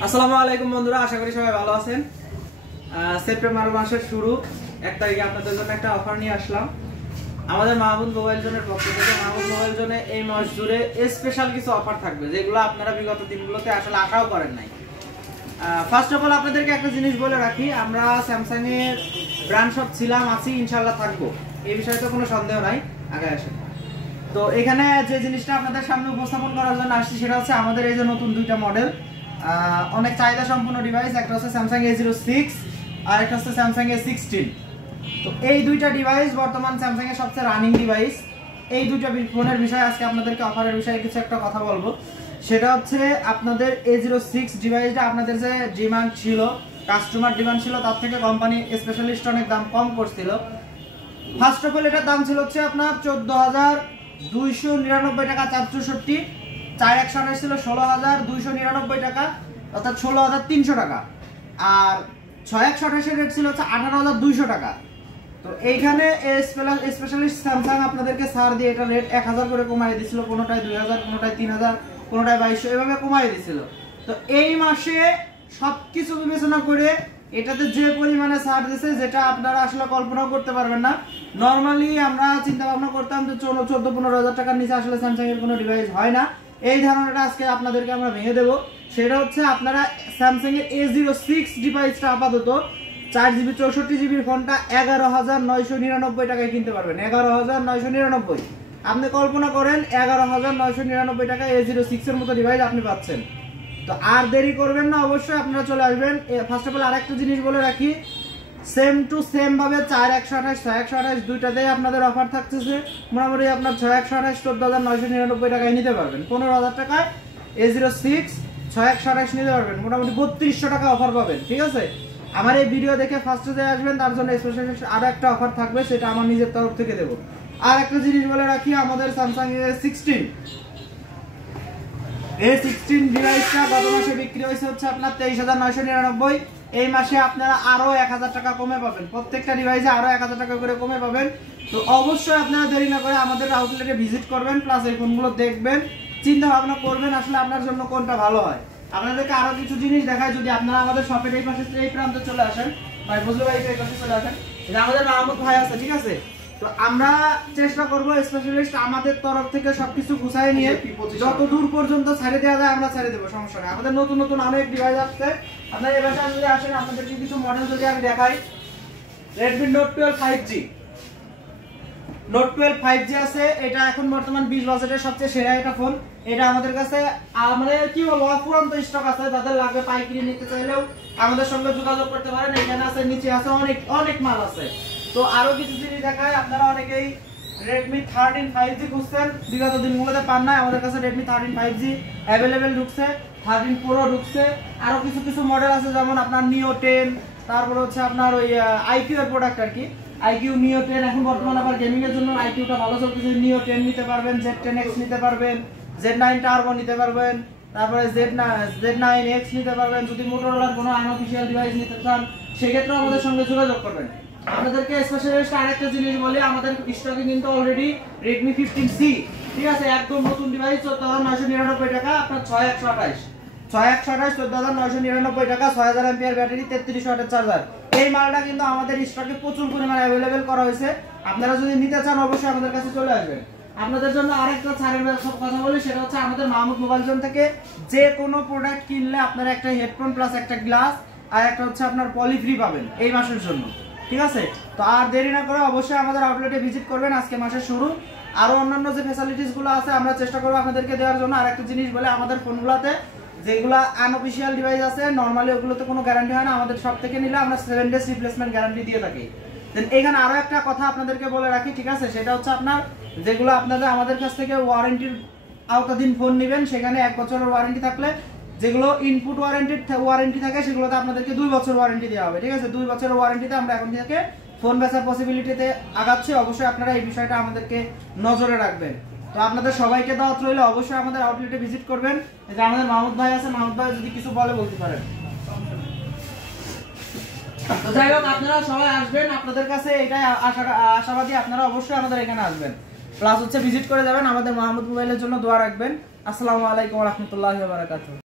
আসসালামু আলাইকুম বন্ধুরা, আশা করি সবাই ভালো আছেন। সেপ্টেম্বর মাসের শুরু 1 তারিখে আপনাদের জন্য একটা অফার নিয়ে আসলাম আমাদের মাহমুদ মোবাইল জোনের পক্ষ থেকে। মাহমুদ মোবাইল জোনে এই মাস জুড়ে স্পেশাল কিছু অফার থাকবে যেগুলো আপনারা বিগত দিনগুলোতে আসলে আশাও করেন নাই। ফার্স্ট অফ অল আপনাদেরকে একটা জিনিস বলে রাখি, আমরা স্যামসাং এর ব্র্যান্ড শপ ছিলাম, আছি, ইনশাআল্লাহ থাকবো, এই বিষয়ে তো কোনো সন্দেহ নাই। আগে আসেন। তো এখানে যে জিনিসটা আপনাদের সামনে উপস্থাপন করার জন্য আসছি সেটা হচ্ছে আমাদের এই যে নতুন দুইটা মডেল, অনেক চাহিদা সম্পন্ন ডিভাইস। একটা হচ্ছে স্যামসাং A06 আর একটা হচ্ছে স্যামসাং A16। তো এই দুইটা ডিভাইস বর্তমান স্যামসাং এর সবচেয়ে রানিং ডিভাইস। এই দুইটা ফোনের বিষয়ে আজকে আপনাদেরকে অফারের বিষয়ে কিছু একটা কথা বলবো। সেটা হচ্ছে আপনাদের A06 ডিভাইসটা আপনাদের যে ডিমান্ড ছিল, কাস্টমার ডিমান্ড ছিল, তার থেকে কোম্পানি স্পেশালিস্ট অনেক দাম কম করছিল। ফার্স্ট অফ অল এটার দাম ছিল হচ্ছে আপনার 14,299 টাকা 464। 4128 ছিল 16,299 টাকা, অর্থাৎ 16,300 টাকা। আর 6128 এর রেট ছিল হচ্ছে 18,200 টাকা। তো এইখানে স্পেশালিস্ট স্যামসাং আপনাদেরকে ছাড় দিয়ে এটা রেট 1000 করে কমাই দিছিল, কোনোটায় 2000, কোনোটায় 3000, কোনোটায় 2200, এভাবে কমাই দিছিল। তো এই মাসে সবকিছু বিবেচনা করে এটাতে যে পরিমাণে ছাড় দিছে যেটা আপনারা আসলে কল্পনাও করতে পারবেন না। নরমালি আমরা চিন্তা ভাবনা করতাম যে 14-15 হাজার টাকার নিচে আসলে স্যামসাং এর কোনো ডিভাইস হয় না। এই ধারণাটা আজকে আপনাদেরকে আমরা ভেঙে দেবো। সেটা হচ্ছে আপনারা স্যামসাং এর A06 ডিভাইসটা আপাতত 4GB 64GB ফোনটা 11,999 টাকায় কিনতে পারবেন। 11,999। আপনি কল্পনা করেন 11,999 টাকায় A06 এর মতো ডিভাইস আপনি পাচ্ছেন। তো আর দেরি করবেন না, অবশ্যই আপনারা চলে আসবেন। ফার্স্ট অফ অল আরেকটা জিনিস বলে রাখি, সেম টু সেম ভাবে 4128, 6128 দুইটাতেই আপনাদের অফার থাকতেছে। মোটামুটি আপনার 6128 14,999 টাকায় নিতে পারবেন। 15,000 টাকায় A06 6128 নিতে পারবেন, মোটামুটি 3200 টাকা অফার পাবেন। ঠিক আছে, আমার এই ভিডিও দেখে ফার্স্টে যে আসবেন তার জন্য স্পেশাল আরো একটা অফার থাকবে, সেটা আমার নিজের তরফ থেকে দেবো। আর একটা জিনিস বলে রাখি, আমাদের স্যামসাং A16 ডিভাইসটা গত মাসে বিক্রি হয়েছে হচ্ছে আপনার 23,999। এই মাসে আপনারা আরো 1000 টাকা কমে পাবেন, প্রত্যেকটা ডিভাইসে আরো 1000 টাকা করে কমে পাবেন। তো অবশ্যই আপনারা দেরি না করে আমাদের আউটলেটে ভিজিট করবেন, প্লাস এই ফোনগুলো দেখবেন, চিন্তা ভাবনা করবেন আসলে আপনার জন্য কোনটা ভালো হয়। আপনাদেরকে আরো কিছু জিনিস দেখায়, যদি আপনারা আমাদের শপের এই পাশে এই প্রান্তে চলে আসেন, ভাই বুঝলো ভাই এই পাশে চলে আসেন, আমাদের মাহমুদ ভাই আছে। ঠিক আছে, তো আমরা চেষ্টা করবো স্পেশালিস্ট আমাদের তরফ থেকে সবকিছু গুছাই নিয়ে যত দূর পর্যন্ত ছেড়ে দেওয়া যায় আমরা ছেড়ে দেবো, সমস্যা নেই। আমাদের নতুন নতুন অনেক ডিভাইস আসছে। আপনার এই ভাষায় যদি আসেন, আপনাদেরকে কিছু মডেল যদি আমি দেখাই, Redmi Note 12 5G, Note 12 5G আছে। এটা এখন বর্তমান 20 বাজেটের সবচেয়ে সেরা একটা ফোন। এটা আমাদের কাছে মানে কি বলবো, অফুরন্ত স্টক আছে। যাদের লাগবে পাইকারি নিতে চাইলেও আমাদের সঙ্গে যোগাযোগ করতে পারেন। এখানে আছে, নিচে আছে, অনেক অনেক মাল আছে। তো আরো কিছু জিনিস দেখায়, আপনারা অনেকেই Redmi 13 5G খুঁজছেন, বিগত দিনগুলোতে পান না। আমাদের কাছে Redmi 13 5G অ্যাভেলেবেল ঢুকছে, 13 Pro ঢুকছে। আরো কিছু কিছু মডেল আছে, যেমন আপনার Neo 10, তারপর হচ্ছে আপনার ওই IQ এর প্রোডাক্ট আর কি, IQ Neo 10। এখন বর্তমানে আবার গেমিং এর জন্য IQ-টা ভালো চলতেছে। Neo 10 নিতে পারবেন, Z10X নিতে পারবেন, Z9 Turbo নিতে পারবেন, তারপরে Z9X নিতে পারবেন। যদি মোটরোলার কোনো আনঅফিশিয়াল ডিভাইস নিতে চান, সেক্ষেত্রে আমাদের সঙ্গে যোগাযোগ করবেন। আপনাদেরকে স্পেশালিস্ট আরেকটা জিনিস বলি, আমাদের স্টকে কিন্তু অলরেডি Redmi 15C, ঠিক আছে, একদম নতুন ডিভাইস, 14,999 টাকা, আপনার 6128 14,999 টাকা, 6000 এমপিআর ব্যাটারি, 33 ওয়াটের চার্জার। এই মালটা কিন্তু আমাদের স্টকে প্রচুর পরিমাণে অ্যাভেলেবেল করা হয়েছে। আপনারা যদি নিতে চান অবশ্যই আমাদের কাছে চলে আসবেন। আপনাদের জন্য আরেকটা ছাড়ের কথা বলি, সেটা হচ্ছে আমাদের মাহমুদ মোবাইল জোন থেকে যে কোনো প্রোডাক্ট কিনলে আপনারা একটা হেডফোন প্লাস একটা গ্লাস আর একটা হচ্ছে আপনার পলি ফ্রি পাবেন এই মাসের জন্য। ঠিক আছে, তো আর দেরি না করে অবশ্যই আমাদের আউটলেটে ভিজিট করবেন। আজকে মাসের শুরু, আরো অন্যান্য যে ফ্যাসিলিটিস গুলো আছে আমরা চেষ্টা করবো আপনাদেরকে দেওয়ার জন্য। আর একটা জিনিস বলে, আমাদের ফোনগুলোতে যেগুলো আনঅফিশিয়াল ডিভাইস আছে, নরমালি ওগুলোতে কোনো গ্যারান্টি হয় না। আমাদের সব থেকে নিলে আমরা 7 days রিপ্লেসমেন্ট গ্যারান্টি দিয়ে থাকি। দেন এখানে আরো একটা কথা আপনাদেরকে বলে রাখি, ঠিক আছে, সেটা হচ্ছে আপনার যেগুলো আপনাদের আমাদের কাছ থেকে ওয়ারেন্টির আওতাধীন ফোন নেবেন, সেখানে 1 বছরের ওয়ারেন্টি থাকলে, যেগুলো ইনপুট ওয়ারেন্টি থাকে সেগুলোতে আপনাদেরকে 2 বছর ওয়ারেন্টি দেওয়া হবে। ঠিক আছে, 2 বছরের ওয়ারেন্টিতে আমরা এখন থেকে ফোন বেচার পসিবিলিটিতে আগাচ্ছি। অবশ্যই আপনারা এই বিষয়টা আমাদেরকে নজরে রাখবেন। তো আপনাদের সবাইকে দাওয়াত রইলে অবশ্যই আমাদের আউটলেটে ভিজিট করবেন। এই যে আমাদের মাহমুদ ভাই আছে, মাহমুদ ভাই যদি কিছু বলতে পারেন। তো যাই হোক, আপনারা সবাই আসবেন, আপনাদের কাছে এটাই আশাবাদী, আপনারা অবশ্যই আমাদের এখানে আসবেন, প্লাস হচ্ছে ভিজিট করে যাবেন। আমাদের মাহমুদ মোবাইলের জন্য দোয়া রাখবেন। আসসালামু আলাইকুম ওয়া রাহমাতুল্লাহি ওয়া বারাকাতুহু।